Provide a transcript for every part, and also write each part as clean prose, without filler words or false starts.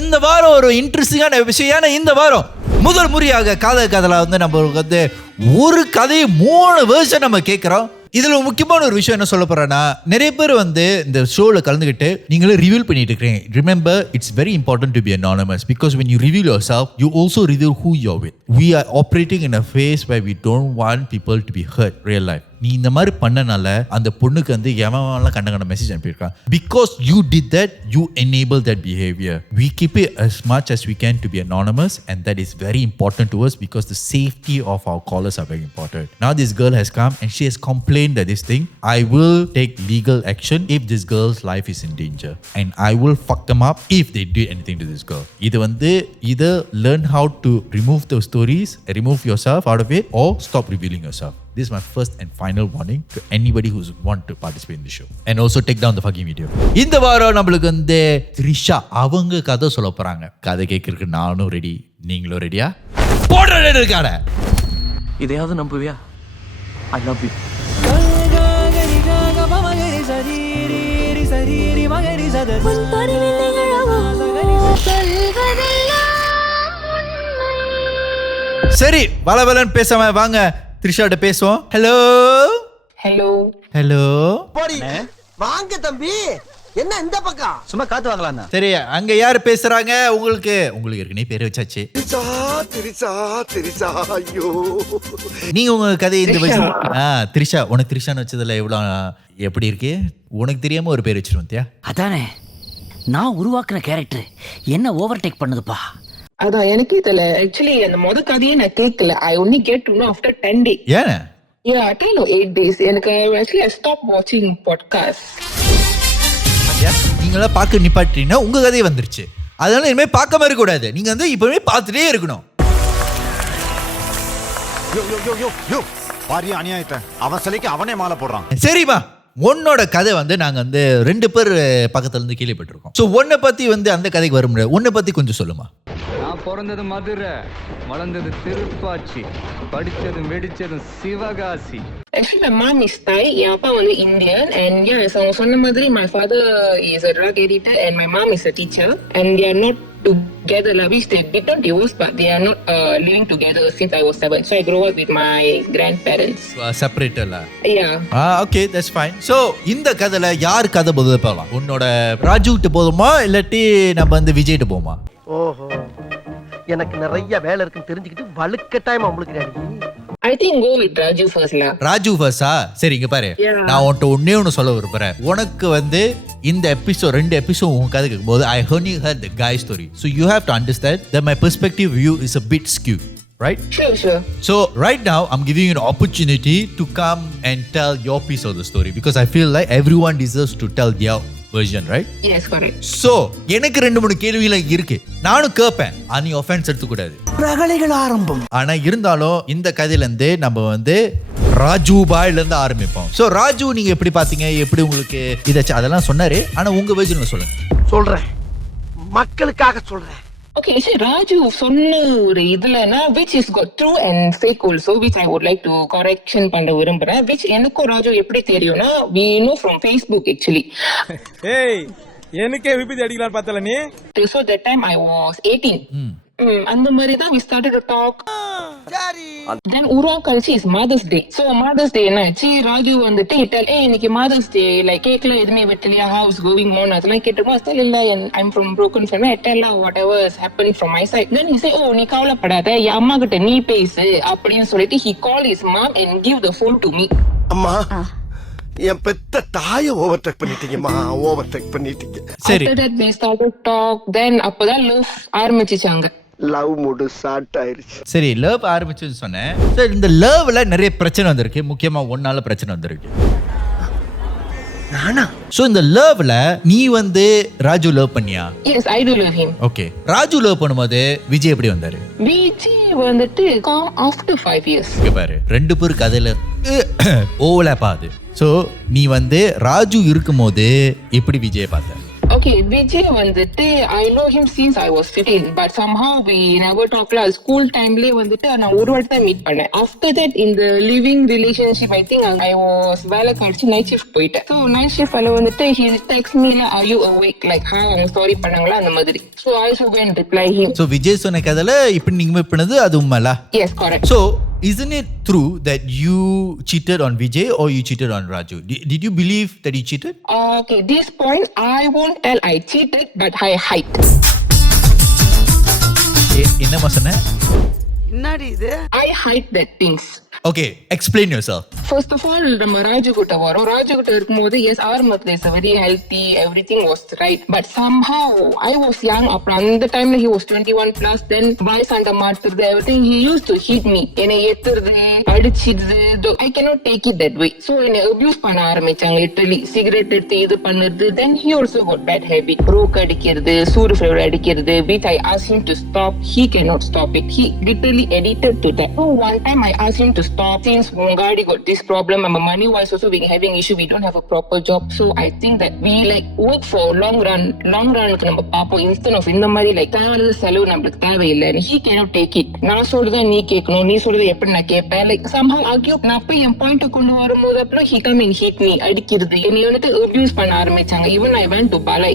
இந்த வாரம் ஒரு இன்ட்ரெஸ்டிங்கான விஷயம். ஏன்னா இந்த வாரம் முதல் முறையாக காதல் கதலா வந்து நம்மளுக்கு வந்து ஒரு கதையை 3 வெர்ஷன் நம்ம கேட்கிறோம். இதுல முக்கியமான ஒரு விஷயம் என்ன சொல்ல போறேன்னா, நிறைய பேர் வந்து இந்த ஷோல கலந்துக்கிட்டு நீங்களே ரிவீல் பண்ணிட்டு இருக்கீங்க. Remember, it's very important to be anonymous because when you reveal yourself you also reveal who you're with. We are operating in a phase where we don't want people to be hurt real life. நீ இந்த மாதிரி பண்ணனால அந்த பொண்ணுக்கு வந்து எவன்லாம் கண்ட message அனுப்பியிருக்கான். Because you did that, you enable that behavior. We keep it as much as we can to be anonymous, and that is very important to us because the safety of our callers are very important. Now this girl has come and she has complained that this thing, I will take legal action if this girl's life is in danger, and I will fuck them up if they did anything to this girl. இது வந்து either learn how to remove those stories, remove yourself out of it, or stop revealing yourself. This is my first and final warning to anybody who's want to participate in the show. And also take down the fucking video. இந்த வாரம் நம்மளுக்கு வந்து த்ரிஷா அவங்க கதை சொல்ல போறாங்க. கதை கேட்கறதுக்கு நானும் ரெடி, நீங்களும் ரெடியா? போடுற இருக்காட இதையாவது நம்புவியா? I love you. சரி, வளவலன்னு பேசாம வாங்க த்ரிஷாட்ட பேசுவோம். ஹலோ ஹலோ ஹலோ வாங்க தம்பி, என்ன இந்த பக்கம் சும்மா காத்து வாங்கலாம். சரி, அங்க யாரு பேசுறாங்க? உங்களுக்கு ஏற்கனவே பேர் வச்சாச்சு. ஐயோ, நீங்க உங்க கதை இந்த வயசு த்ரிஷா, உனக்கு த்ரிஷான்னு வச்சதுல எப்படி இருக்கு? உனக்கு தெரியாம ஒரு பேர் வச்சிருவந்தியா? அதானே நான் உருவாக்குன கேரக்டர் என்ன ஓவர்டேக் பண்ணுதுப்பா. அதான் எனக்கே தெரியல. ஆக்சுவலி அந்த முத கதையே நான் கேட்கல. I only get to know after 10 days. ஏன்? Yeah, I don't know 8 days. எனக்கு actually I stopped watching podcast. நீங்களா பார்க்க நிப்பாட்டினா உங்க கதையே வந்துருச்சு. அதனால இனிமே பார்க்காம இருக்க கூடாது. நீங்க வந்து இப்பவே பார்த்துட்டே இருக்கணும். யோ பாரியா அநியாயத்தை அவன் சிலைக்கு அவனே மாலை போடுறான். சரிமா, உன்னோட கதை வந்து நாங்க வந்து 2 பேர் பக்கத்துல இருந்து கேள்விப்பட்டிருக்கோம். சோ உன்னை பத்தி வந்து அந்த கதைக்கு வர முடியாது. உன்னை பத்தி கொஞ்சம் சொல்லுமா. நான் பிறந்தது மதுரை, வளர்ந்தது Thiruppachi, படிச்சதும் வெடிச்சதும் Sivakasi. Actually my mom is Thai, என் அப்பா வந்து Indian, and yeah, so சொன்ன மாதிரி my father is a drug editor and my mom is a teacher, and they are not together, which they did not divorce, but they are not living together since I was 7. So I grew up with my grandparents. செப்பரேட்டர்ல. Yeah. Okay, that's fine. So இந்த கதையில யார் கதை போதும் போகலாம்? உன்னோட ராஜுகிட்ட போதுமா இல்லாட்டி நம்ம வந்து விஜய்கிட்ட போமா? ஓஹோ, எனக்கு நிறைய வேலை இருக்குன்னு தெரிஞ்சுக்கிட்டு வலுக்கட்டாயமா உங்களுக்கு I think go with Raju first la. Raju ஃபர்ஸ்டா? சரி, இங்க பாரு, நான் உன்கிட்ட ஒண்ணு சொல்ல விரும்புறேன். உனக்கு வந்து இந்த எபிசோட் 2 எபிசோட் உன் கதை கேட்கும்போது I only heard the guy story, so you have to understand that my perspective view is a bit skewed, right? Sure. So right now I'm giving you an opportunity to come and tell your piece of the story because I feel like everyone deserves to tell their version, right? Yes, correct. So எனக்கு 2-3 கேள்விகள் இருக்கு, நானும் கேட்பேன். நீ offence எடுத்துக்கூடாது. பிரகலைகள் ஆரம்பம். ஆனா இருந்தாலும் இந்த கதையில இருந்து நம்ம வந்து ராஜு பாய்ல இருந்து ஆரம்பிப்போம். சோ ராஜு, நீங்க எப்படி பாத்தீங்க? எப்படி உங்களுக்கு இதாச்சு? அதெல்லாம் சொன்னாரு, ஆனா உங்க வெர்ஷன்ல சொல்லுங்க. சொல்றேன், மக்களுக்காக சொல்றேன். Okay, so Raju சொன்ன ஒரு இதுலனா which is got true and fake also, which I would like to correction பண்ண விரும்புறேன். which எனக்கு ராஜு எப்படி தெரியும்னா, we know from Facebook actually. ஏய், எனக்கே விபத்து அடிக்கலாம் பார்த்தல நீ. So that time I was 18. அந்த மாதிரி தான் we started to talk. Then ஊரா கழிச்சு is Mother's Day. So Mother's Day என்னாச்சு, ராஜு வந்துட்டு இன்னைக்கு Mother's Day, like கேக்ல எதுவுமே வெட்டலையா, how is going on, அதெல்லாம் கேட்டுருக்கோம். still இல்ல, I'm from broken family, I tell her whatever is happening from my side. Then he say, நீ கவலைப்படாத, என் அம்மா கிட்ட நீ பேசு அப்படின்னு சொல்லிட்டு he called his mom and give the phone to me. அம்மா, என் பெத்த தாயை ஓவர்டேக் பண்ணிட்டீங்க. சரி, After that they started talk. Then அப்பதான் love ஆரம்பிச்சாங்க. லவ் மூடு ஸ்டார்ட் ஆயிருச்சு. சரி, லவ் ஆரம்பிச்சுன்னு சொன்னேன். சரி, இந்த லவ்ல நிறைய பிரச்சனை வந்திருக்கு. முக்கியமா ஒன்னால பிரச்சனை வந்திருக்கு. நானா? சோ இந்த லவ்ல நீ வந்து ராஜு லவ் பண்ணியா? Yes, I do love him. Okay, Raju love பண்ணும்போது விஜய் எப்படி வந்தாரு? விஜய் வந்துட்டு come after 5 years. இங்க பாரு, 2 பேர் கதையில ஓவலாப் ஆகுது. சோ நீ வந்து ராஜு இருக்கும்போது எப்படி விஜய் பார்த்த? Okay, Vijay வந்துட்டு I know him since I was 15, but somehow we never talk lah. School timeலயே வந்துட்டு நான் ஒரு வாட்டி தான் மீட் பண்ணேன். After that in the living relationship, I think I was வேலை கழிச்சு நைட் ஷிஃப்ட் போயிட்டேன். So night shift வேலை வந்துட்டு he text me like, are you awake? Like அவங்க சாரி பண்ணாங்களா அந்த மாதிரி. So I also go and reply him. So Vijay சொன்ன கதையில இப்படி நீங்க மீட் பண்ணது அது உண்மைல? Yes, correct. So isn't it true that you cheated on Vijay or you cheated on Raju? Did you believe that he cheated? Okay, this point I won't tell I cheated, but I hide. என்னமா சொன்ன? I hide that things. Okay, explain yourself. First of all, நம்ம ராஜு கிட்ட வரோம். ராஜு கிட்ட இருக்கும்போது S ஆரம்பத்துல is very healthy, everything was right. But somehow I was young. அப்புறம் அந்த டைம்ல he was 21 plus. Then பாய் சண்டை மாட்டுறது, everything he used to hit me. என்னை ஏத்துறது, அடிச்சிடுது. I cannot take it that way. So என்னை abuse பண்ண ஆரம்பிச்சாங்க. லிட்டரலி சிகரெட் எடுத்து இது பண்ணுறது. Then he also got bad habit. Rogue அடிக்கிறது, சூடு ஃபிளேவர் அடிக்கிறது. Which I asked him to stop. He cannot stop it. He literally addicted to that. So one time I asked him to stop. Since Mungadi got this problem and money wise also we having issue, we don't have a proper job. So I think that we like work for long run நம்ம பாப்போம். Instant of இந்த மாதிரி like தேவையான செலவு நம்மளுக்கு தேவையில்லை. He cannot take it. நான் சொல்றதை நீ கேட்கணும், நீ சொல்றதை எப்படி நான் கேட்பேன். Like somehow argue. நான் போய் என் பாயிண்ட் கொண்டு வரும்போது அப்புறம் he come and hit me, அடிக்கிறது, என்னை வந்துட்டு abuse பண்ண ஆரம்பிச்சாங்க. Even I went to Balai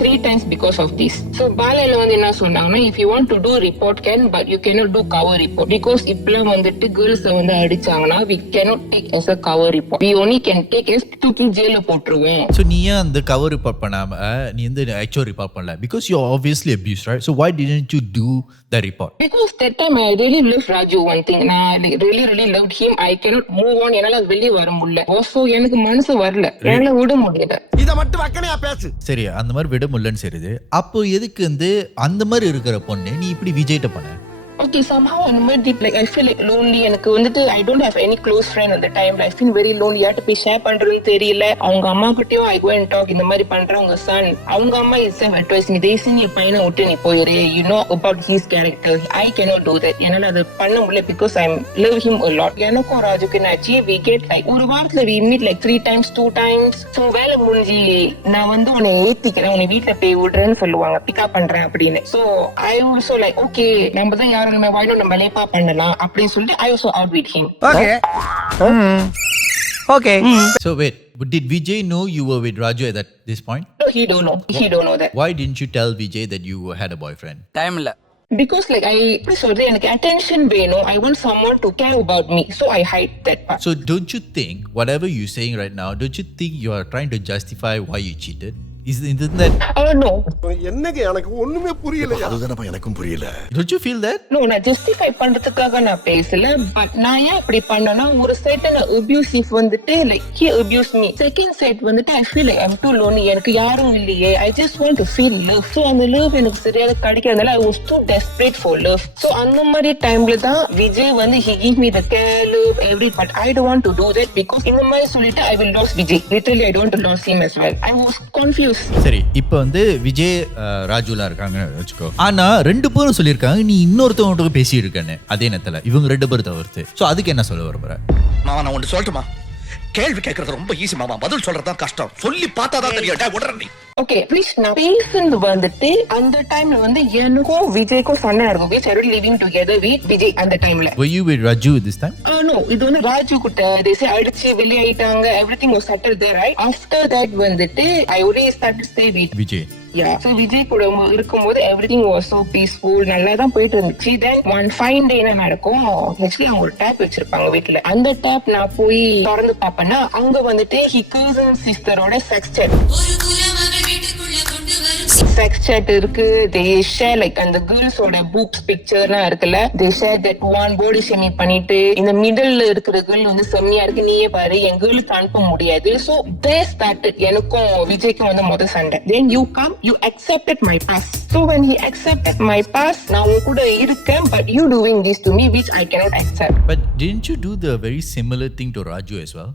3 times because of this. So Balaiல வந்து என்ன சொன்னாங்கன்னா, if you want to do report can, but you cannot do cover report because இப்பெல்லாம் வந்துட்டு girls வந்து அடிச்சாங்கன்னா we cannot take as a cover report. We only can take as to jail போட்டுருவோம். So நீ ஏன் அந்த cover report பண்ணாம நீ வந்து actual report பண்ணல? Because you are obviously abused, right? So why didn't you do the report? Because that time I really loved Raju. One thing, நான் really loved him. I cannot move on. என்னால வெளியே வர முடியல. Also எனக்கு மனசு வரல, என்னால விட முடியல. இத மட்டும் வக்கனையா பேசு. சரி, அந்த மாதிரி விட முடியலன்னு சரிது. அப்போ எதுக்கு வந்து அந்த மாதிரி இருக்கிற பொண்ணு நீ இப்படி விஜய்ட்ட பண்ண? Okay, somehow in my deep, like I feel like lonely. எனக்கு வந்துட்டு I don't have any close friend at the time. I feel very lonely. யார்ட்ட போய் ஷேர் பண்றதுன்னு தெரியல. அவங்க அம்மா கிட்டயும் I go and talk. இந்த மாதிரி பண்ற உங்க son. அவங்க அம்மா itself advised me, they see your பையனை விட்டு நீ போயிரு. You know about his character. I cannot do that. என்னால அது பண்ண முடியல because I love him a lot. எனக்கும் ராஜுக்கு என்னாச்சு, we get like ஒரு வாரத்துல we meet like 3 times 2 times. So வேலை முடிஞ்சு நான் வந்து உன்னை ஏத்திக்கிறேன், உன்னை வீட்டுல போய் விடுறேன்னு சொல்லுவாங்க, பிக்கப் பண்றேன் அப்படின்னு. So I also like okay, நம்ம தான் why not நம்ம லேப்பா பண்ணலாம் அப்படின்னு சொல்லிட்டு I also out with him. Okay. So wait, did Vijay know you were with Raju at this point? No, he don't know that. Why didn't you tell Vijay that you had a boyfriend? Time இல்ல. Because like I சொல்றேன், எனக்கு attention வேணும். I want someone to care about me, so I hide that part. So don't you think whatever you're saying right now, don't you think you are trying to justify why you cheated? Isn't that? No. என்னங்க எனக்கு ஒண்ணுமே புரியல. அதுதானப்பா எனக்கும் புரியல. Don't you feel that? No, நான் justify பண்றதுக்காக நான் பேசல. பட் நான் ஏன் அப்படி பண்ணனா, ஒரு சைடு நான் abusive வந்துட்டு like he abused me. Second side வந்துட்டு I feel like I'm too lonely. எனக்கு யாரும் இல்லையே. I just want to feel love. So அந்த love எனக்கு சரியாக கிடைக்கிறதுனால I was too desperate for love. So அந்த மாதிரி டைம்ல தான் விஜய் வந்து he give me the care, love, everything. But I don't want to do that because இந்த மாதிரி சொல்லிட்டு I will lose Vijay. Literally I don't want to lose him as well. I was confused. சரி, இப்போ வந்து விஜய் ராஜுலாம் இருக்காங்கன்னு வச்சுக்கோ. ஆனா 2 பேரும் சொல்லியிருக்காங்க நீ இன்னொருத்தவங்க பேசி இருக்கேன்னு. அதே நேரத்துல இவங்க 2 பேரும் தவிர்த்து. சோ அதுக்கு என்ன சொல்ல விரும்புற? மாமா நான் ஒன்று சொல்லட்டுமா? கேள்வி கேட்கறது ரொம்ப ஈஸி மாமா, பதில் சொல்றதுதான் கஷ்டம். சொல்லி பார்த்தாதான் தெரியும். உடனே ஓகே ப்ளீஸ், நான் பேசுறது வந்துட்டு அந்த டைம்ல வந்து எனக்கும் விஜய்க்கும் சண்டை இருக்கும். We started living together with Vijay அந்த டைம்ல. Were you with Raju this time? No, இது வந்து ராஜு கிட்ட they say அடிச்சு வெளியாயிட்டாங்க. Everything was settled there, right? After that வந்துட்டு I already started stay with Vijay. Yeah. So Vijay கூட இருக்கும்போது everything was so peaceful. நல்லா தான் போயிட்டு இருந்துச்சு. Then one fine day என்ன நடக்கும், actually அவங்க ஒரு டேப் வச்சிருப்பாங்க வீட்டுல. அந்த டேப் நான் போய் திறந்து பாப்பேன்னா அங்க வந்துட்டு he cousin sister-ஓட sex chat இருக்கு. They share like அந்த girls ஓட boobs picture-லாம் இருக்குல்ல, they share that one body shaming பண்ணிட்டு இந்த மிடில்ல இருக்கிற girl வந்து செம்மையா இருக்கு, நீயே பாரு, என் girl-க்கு அனுப்ப முடியாது. So they started எனக்கும் விஜய்க்கும் வந்து முதல் சண்டை. Then you come, you accepted my past. So when he accepted my past, நான் உன் கூட இருக்கேன், but you doing this to me which I cannot accept. But didn't you do the very similar thing to Raju as well?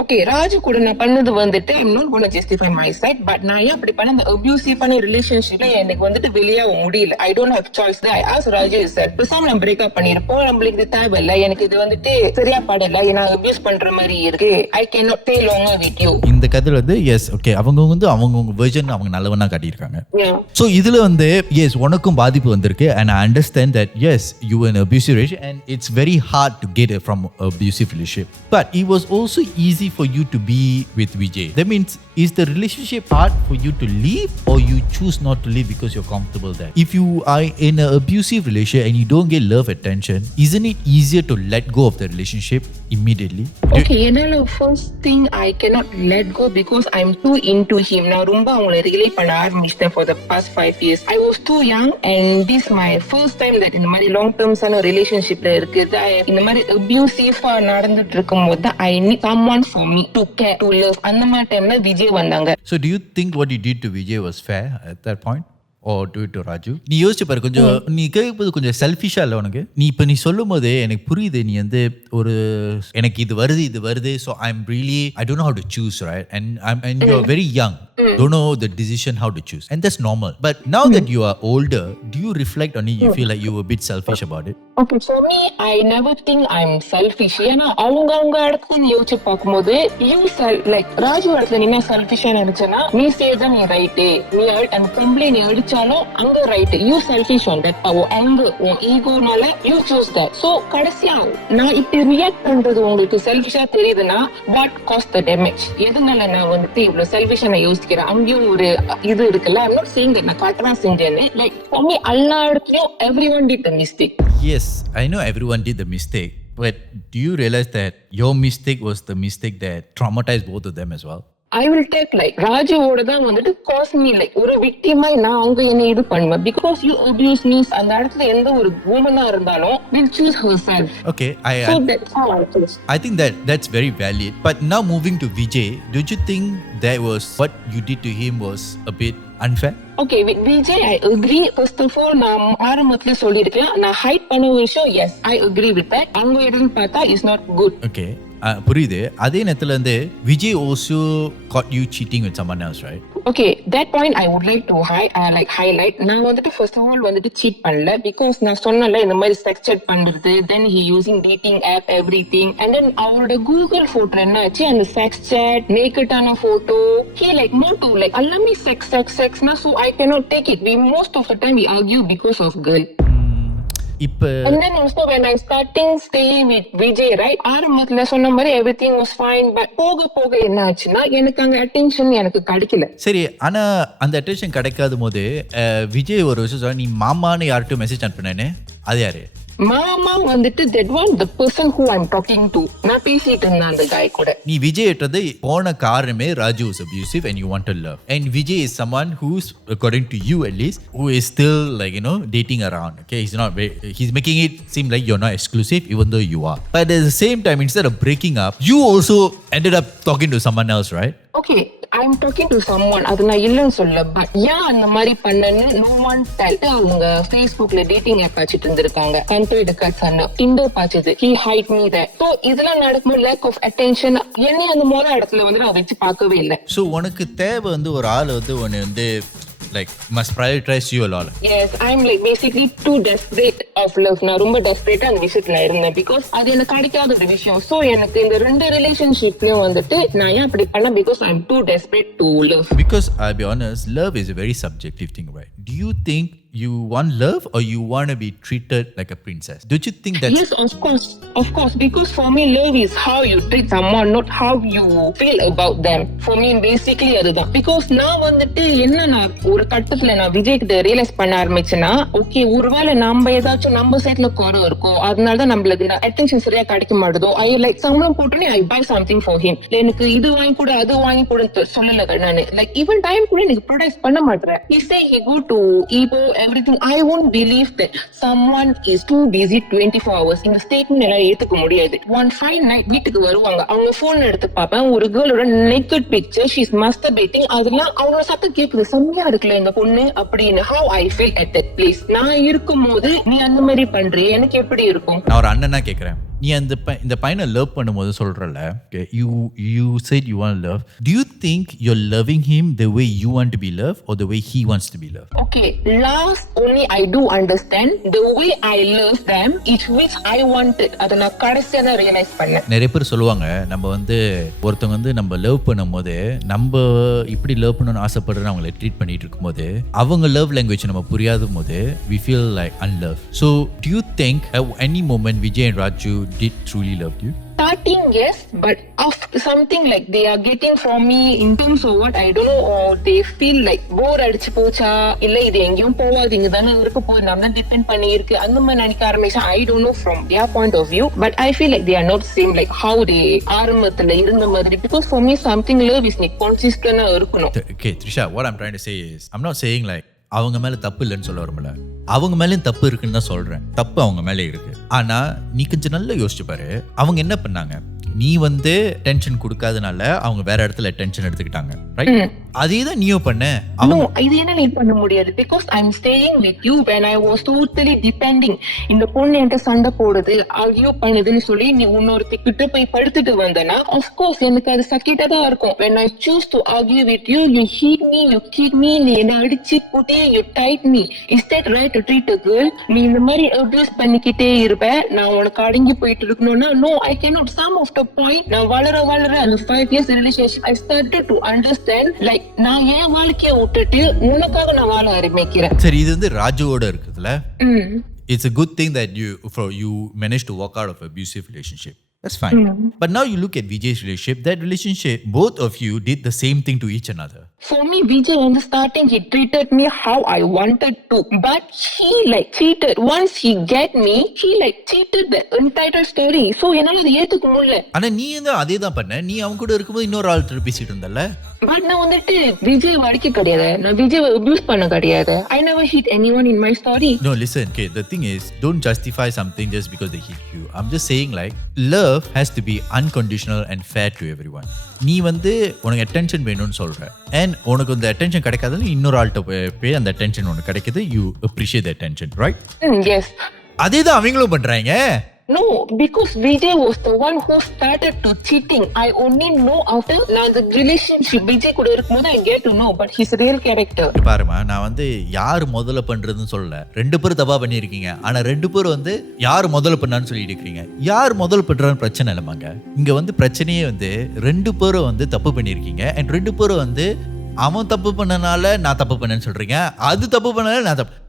Okay Raju கூட நான் பண்ணது வந்துட்டு I'm not gonna justify my side, but நான் ஏன் அப்படி பண்ண அந்த அபியூசிவ் பண்ண ரிலேஷன்ஷிப்ல எனக்கு வந்துட்டு வெளியாக முடியல. I don't have choice. I asked Raju said பேசாம நம்ம பிரேக் அப் பண்ணிருப்போம், நம்மளுக்கு இது தேவையில்லை, எனக்கு இது வந்துட்டு சரியா படல, நான் அபியூஸ் பண்ற மாதிரி இருக்கு, I cannot stay longer with you. இந்த கதையில வந்து எஸ் ஓகே அவங்க வந்து அவங்கவுங்க வெர்ஷன் அவங்க நல்லவனா காட்டியிருக்காங்க. Yeah. ஸோ இதுல வந்து எஸ் உனக்கும் பாதிப்பு வந்திருக்கு and I understand that yes you were in an abusive relationship and it's very hard to get from abusive relationship, but it was also easy for you to be with Vijay. That means is the relationship hard for you to leave or you choose not to leave because you're comfortable there? If you are in an abusive relationship and you don't get love attention, isn't it easier to let go of the relationship immediately? Okay, என்னால first thing I cannot let go because I'm too into him. நான் ரொம்ப அவங்களை relate பண்ண ஆரம்பிச்சிட்டேன் for the past 5 years. I was too young and this my first time that இந்த மாதிரி long term ஆன ரிலேஷன்ஷிப்ல இருக்குது. இந்த மாதிரி அபியூசிவா நடந்துட்டு இருக்கும்போது I need someone for me to care, to love. அந்த மாதிரி டைம்ல விஜய் வந்தாங்க. So do you think what you did to Vijay was fair at that point? Or do it to Raju? நீ யோசிச்சு பாரு, கொஞ்சம் நீ கேட்கும்போது கொஞ்சம் செல்ஃபிஷா இல்லை உனக்கு? நீ இப்போ நீ சொல்லும் போதே எனக்கு புரியுது, நீ வந்து ஒரு எனக்கு இது வருது so I'm really I don't know how to choose right and you are very young, don't know the decision how to choose, and that's normal. But now that you are older, do you reflect on it? You feel like you were a bit selfish about it? Okay, for me, I never think I'm selfish. ஏன்னா அவங்க இடத்துல யோசிச்சு பார்க்கும்போது like Raju இடத்துல நீ செல்ஃபிஷா நினைச்சேன்னா நீ செய்யறத நீ ரைட்டு, நீ அந்த கம்ப்ளைண்ட் அடிச்சாலும் அங்க right, you selfish on that. அங்க உன் ஈகோனால யூ சூஸ் தட். சோ கடைசியா நான் இப்படி ரியாக்ட் பண்றது உங்களுக்கு செல்ஃபிஷா தெரியுதுன்னா வாட் காஸ்ட் த டேமேஜ்? எதனால நான் வந்துட்டு இவ்வளவு செல்ஃபிஷா நான் யோசிக்கிறேன்? அங்கேயும் ஒரு இது இருக்குல்ல, I'm not saying that நான் கரெக்டா செஞ்சேன்னு. Like for me, எல்லா இடத்துலயும் everyone did the mistake. Yes, I know everyone did the mistake, but do you realize that your mistake was the mistake that traumatized both of them as well? I will take like ராஜுவோட தான் வந்துட்டு cos me like ஒரு விக்டிமாய் நான் அவங்க என்ன இது பண்ணுவேன். Because you abuse means அந்த இடத்துல எந்த ஒரு woman-ஆ இருந்தாலும் will choose herself. Okay, So that's how I choose. I think that's very valid. But now moving to Vijay, don't you think that was what you did to him was a bit unfair? Okay, with Vijay, I agree. First of all, நான் ஆரம்பத்துல சொல்லியிருக்கேன், நான் height பண்ண விஷயம் yes, I agree with that. அவங்க இடம் பார்த்தா is not good. Okay, புரியுது. அதே நேரத்துல வந்து Vijay also caught you cheating with someone else, right? Okay, that point I would like to highlight. நான் வந்துட்டு first of all வந்துட்டு cheat பண்ணல, because நான் சொன்னல இந்த மாதிரி sex chat பண்றது, then he using dating app everything, and then அவரோட Google photo என்ன ஆச்சு, அந்த sex chat naked ஆன photo, he like more to like எல்லாமே sex na, so I cannot take it. We most of the time we argue because of girl. இப்ப And then also when I starting staying with Vijay, right, ஆரம்பத்துல சொன்ன மாதிரி everything was fine, but போக என்ன ஆச்சுன்னா எனக்கு அங்க attention எனக்கு கிடைக்கல. சரி, ஆனா அந்த அட்டென்ஷன் கிடைக்காத போது விஜய் ஒரு விஷயம் சொல்ல, நீ மாமான்னு யார்கிட்ட மெசேஜ் அனுப்புனேன்னு, அது யாரு? மாமா வந்துட்டு that one the person who I'm talking to. நான் பேசிட்டு இருந்தேன் அந்த guy கூட. நீ விஜய் ஏற்றது போன காரணமே Raju was abusive and you wanted love, and Vijay is someone who's, according to you at least, who is still like dating around. Okay, he's making it seem like you're not exclusive even though you are, but at the same time instead of breaking up you also ended up talking to someone else, right? Okay, I'm talking to someone. அது நான் இல்லைன்னு சொல்ல, but ஏன் அந்த மாதிரி பண்ணன்னு no one tell. அவங்க Facebookல dating app வச்சிட்டு இருந்திருக்காங்க, கண்டோட கட்சான Tinder பாச்சது, he hide me there. So இதெல்லாம் நடக்கும்போது lack of attention என்ன அந்த மாதிரி இடத்துல வந்து நான் வச்சு பார்க்கவே இல்லை. So உனக்கு தேவை வந்து ஒரு ஆள் வந்து உன்னை வந்து like must prioritize you a lot. Yes, I'm like basically too desperate of love. நான் ரொம்ப desperate அந்த விஷயத்துல இருந்தேன், because அது எனக்கு கிடைக்காத ஒரு விஷயம். So எனக்கு இந்த ரெண்டு ரிலேஷன்ஷிப்லயும் வந்துட்டு நான் ஏன் அப்படி பண்ண, because I'm too desperate to love. Because I'll be honest, love is a very subjective thing, right? Do you think you want love or you want to be treated like a princess? Don't you think that's... Yes, of course, because for me love is how you treat someone, not how you feel about them. For me basically அதுதான். Because நான் வந்துட்டு என்ன நான் ஒரு கட்டத்துல நான் விஜய் கிட்ட realise பண்ண ஆரம்பிச்சேன்னா, ஓகே ஒருவேளை நம்ம ஏதாச்சும் நம்ம சைட்ல குறை இருக்கும், அதனாலதான் நம்மளுக்கு அட்டென்ஷன் சரியா கிடைக்க மாட்டேதோ, ஐ லைக் சம்பளம் போட்டுனே ஐ பை சம்திங் ஃபார் ஹிம், எனக்கு இது வாங்கி கூட அது வாங்கி கூட சொல்லல நானு, லைக் ஈவன் டைம் கூட எனக்கு ப்ரொடைஸ் பண்ண மாட்டேன். He say he go to Ibo everything. I won't believe that someone is too busy 24 hours. இந்த ஸ்டேட்மெண்ட் எல்லாம் ஏத்துக்க முடியாது. One fine night வீட்டுக்கு வருவாங்க, அவங்க போன் எடுத்து பார்ப்பேன், ஒரு கேர்ளோட naked picture, she's masturbating, அதெல்லாம் அவங்களோட சத்தம் கேக்குது, செம்மையா இருக்குல்ல இந்த பொண்ணு அப்படின்னு. How I feel at that place. நான் இருக்கும் போது நீ அந்த மாதிரி பண்றிய எனக்கு எப்படி இருக்கும்? நான் ஒரு அண்ணனா கேக்குறேன், நீ இந்த பையனை லவ் பண்ணும்போது சொல்றல, you said you want love. Do you think you're loving him the way you want to be loved or the way he wants to be loved? Okay, last only I do understand the way I love them is which I wanted. அதை நான் கடைசியா தான் realise பண்ணேன். நிறைய பேர் சொல்லுவாங்க, நம்ம ஒருத்தவங்க நம்ம லவ் பண்ணும்போது நம்ம இப்படி லவ் பண்ணணும்னு ஆசைப்படுறேன்னு அவங்களை ட்ரீட் பண்ணிட்டு இருக்கும்போது அவங்க லவ் லாங்குவேஜ் நம்ம புரியாத போது we feel like unloved. So do you think at any moment Vijay and Raju did truly love you? Starting yes, but after something like they are getting from me in terms of what I don't know, or they feel like bore அடிச்சு போச்சா, இல்ல இது எங்கேயும் போவாது, இங்க தானே இருக்க போகுது, நம்ம டிபெண்ட் பண்ணி இருக்கு, அந்த மாதிரி நினைக்க ஆரம்பிச்சா. I don't know from their point of view, but I feel like they are not same like how they ஆரம்பத்துல இருந்த மாதிரி. Because for me something love is like consistent-ஆ இருக்கணும். Okay, Trisha, what I'm trying to say is, I'm not saying like அவங்க மேல தப்பு இல்லைன்னு சொல்ல வரல, அவங்க மேலேயும் தப்பு இருக்குன்னு தான் சொல்றேன். தப்பு அவங்க மேலே இருக்கு. ஆனா நீ கொஞ்சம் நல்லா யோசிச்சு பாரு, அவங்க என்ன பண்ணாங்க, நீ டென்ஷன் கொடுக்காதனால அவங்க வேற இடத்துல டென்ஷன் எடுத்துக்கிட்டாங்க, ரைட்? அதே தான் நீயும் பண்ண. இது என்ன நீ பண்ண முடியாது, because I'm staying with you when I was totally depending. இந்த பொண்ணு என்கிட்ட சண்டை போடுது, ஆர்கியூ பண்ணுதுன்னு சொல்லி நீ இன்னொருத்திக்கிட்ட போய் படுத்துட்டு வந்தனா of course எனக்கு அது சக்கிட்டா தான் இருக்கும். When I choose to argue with you, you hit me, you kick me, நீ என்ன அடிச்சு போட்டே, you tight me. Is that right to treat a girl? நீ இந்த மாதிரி abuse பண்ணிக்கிட்டே இருப்ப, நான் உனக்கு அடங்கி போயிட்டு இருக்கணும்னா no, I cannot. Some of the point, நான் வளர அந்த 5 years relationship I started to understand like நான் என் வாழ்க்கைய விட்டுட்டு உனக்காக நான் வாழ ஆரம்பிக்கிறேன். சரி, இது ராஜுவோட இருக்குதுல, it's a good thing that you managed to walk out of an abusive relationship. That's fine. But now you look at Vijay's relationship, that relationship, both of you did the same thing to each another. For me, Vijay in the starting, he treated me how I wanted to. But he like cheated. Once he get me, he like cheated the entire story. So, என்னால அதை ஏத்துக்க முடியல. ஆனா நீ அதே தான் பண்ண. நீ அவங்க கூட இருக்கும்போது இன்னொரு ஆள் பேசிட்டு இருந்தல்ல. பட் நான் விஜய் வடிக்க கிடையாது, நான் விஜய் அபியூஸ் பண்ண கிடையாது. I never hit anyone in my story. No, listen, okay, the thing is, don't justify something just because they hit you. I'm just saying like, love has to be unconditional and fair to everyone. நீ உனக்கு attention வேணும்னு சொல்ற, and உனக்கு அந்த attention கிடைக்காதுன்னு இன்னொரு ஆள்கிட்ட போய் அந்த அட்டென்ஷன் உனக்கு கிடைக்குது, you appreciate the attention, right? Yes. அதே தான் அவங்களும் பண்றாங்க. No, because Vijay was the one who started to cheating. I only know after the relationship Vijay கூட இருக்கும்போது I get to know, but his real character. பாருமா, நான் யார் முதல்ல பண்றதுன்னு சொல்லல, ரெண்டு பேரும் தப்பா பண்ணிருக்கீங்க. ஆனா ரெண்டு பேரும் யார் முதல்ல பண்ணான்னு சொல்லிட்டு இருக்கீங்க. யார் முதல்ல பண்றான்னு பிரச்சனை இல்லமாங்க. இங்க பிரச்சனையே ரெண்டு பேரும் தப்பு பண்ணிருக்கீங்க, and ரெண்டு பேரும் அவன் தப்பு பண்ணனால நான் தப்பு பண்ணேன்னு சொல்றீங்க, அது தப்பு பண்ணனால நான் தப்பு.